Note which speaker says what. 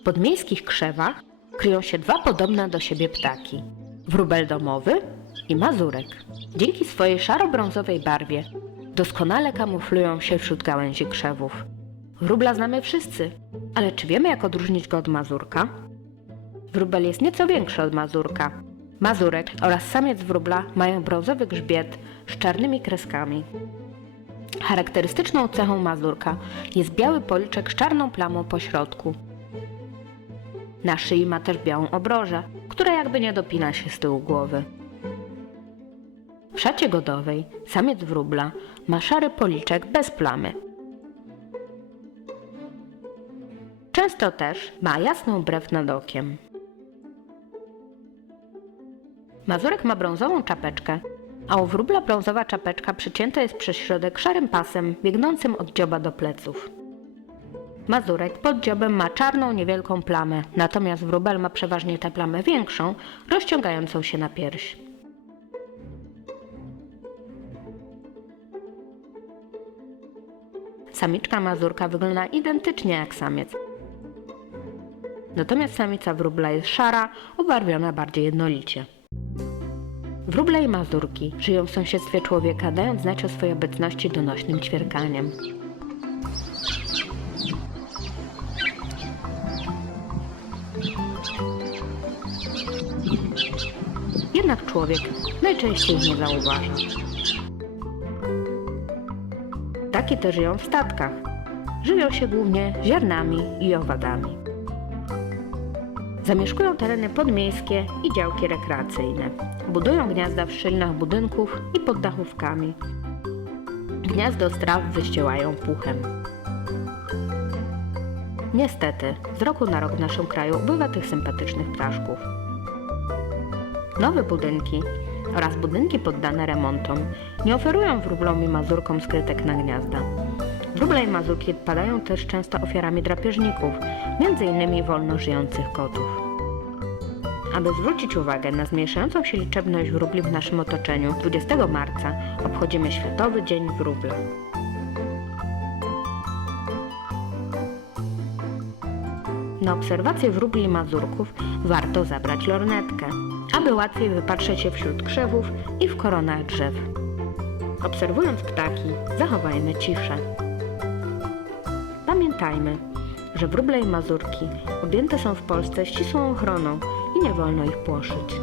Speaker 1: W podmiejskich krzewach kryją się dwa podobne do siebie ptaki. Wróbel domowy i mazurek. Dzięki swojej szaro-brązowej barwie doskonale kamuflują się wśród gałęzi krzewów. Wróbla znamy wszyscy, ale czy wiemy jak odróżnić go od mazurka? Wróbel jest nieco większy od mazurka. Mazurek oraz samiec wróbla mają brązowy grzbiet z czarnymi kreskami. Charakterystyczną cechą mazurka jest biały policzek z czarną plamą po środku. Na szyi ma też białą obrożę, która jakby nie dopina się z tyłu głowy. W szacie godowej samiec wróbla ma szary policzek bez plamy. Często też ma jasną brew nad okiem. Mazurek ma brązową czapeczkę, a u wróbla brązowa czapeczka przycięta jest przez środek szarym pasem biegnącym od dzioba do pleców. Mazurek pod dziobem ma czarną, niewielką plamę, natomiast wróbel ma przeważnie tę plamę większą, rozciągającą się na pierś. Samiczka mazurka wygląda identycznie jak samiec. Natomiast samica wróbla jest szara, ubarwiona bardziej jednolicie. Wróble i mazurki żyją w sąsiedztwie człowieka, dając znać o swojej obecności donośnym ćwierkaniem. Jednak człowiek najczęściej nie zauważa. Takie te żyją w statkach. Żywią się głównie ziarnami i owadami. Zamieszkują tereny podmiejskie i działki rekreacyjne. Budują gniazda w szczelinach budynków i pod dachówkami. Gniazdo z traw wyściełają puchem. Niestety, z roku na rok w naszym kraju ubywa tych sympatycznych ptaszków. Nowe budynki oraz budynki poddane remontom nie oferują wróblom i mazurkom skrytek na gniazda. Wróble i mazurki padają też często ofiarami drapieżników, m.in. wolno żyjących kotów. Aby zwrócić uwagę na zmniejszającą się liczebność wróbli w naszym otoczeniu, 20 marca obchodzimy Światowy Dzień Wróbla. Na obserwację wróbli i mazurków warto zabrać lornetkę, aby łatwiej wypatrzeć się wśród krzewów i w koronach drzew. Obserwując ptaki, zachowajmy ciszę. Pamiętajmy, że wróble i mazurki objęte są w Polsce ścisłą ochroną i nie wolno ich płoszyć.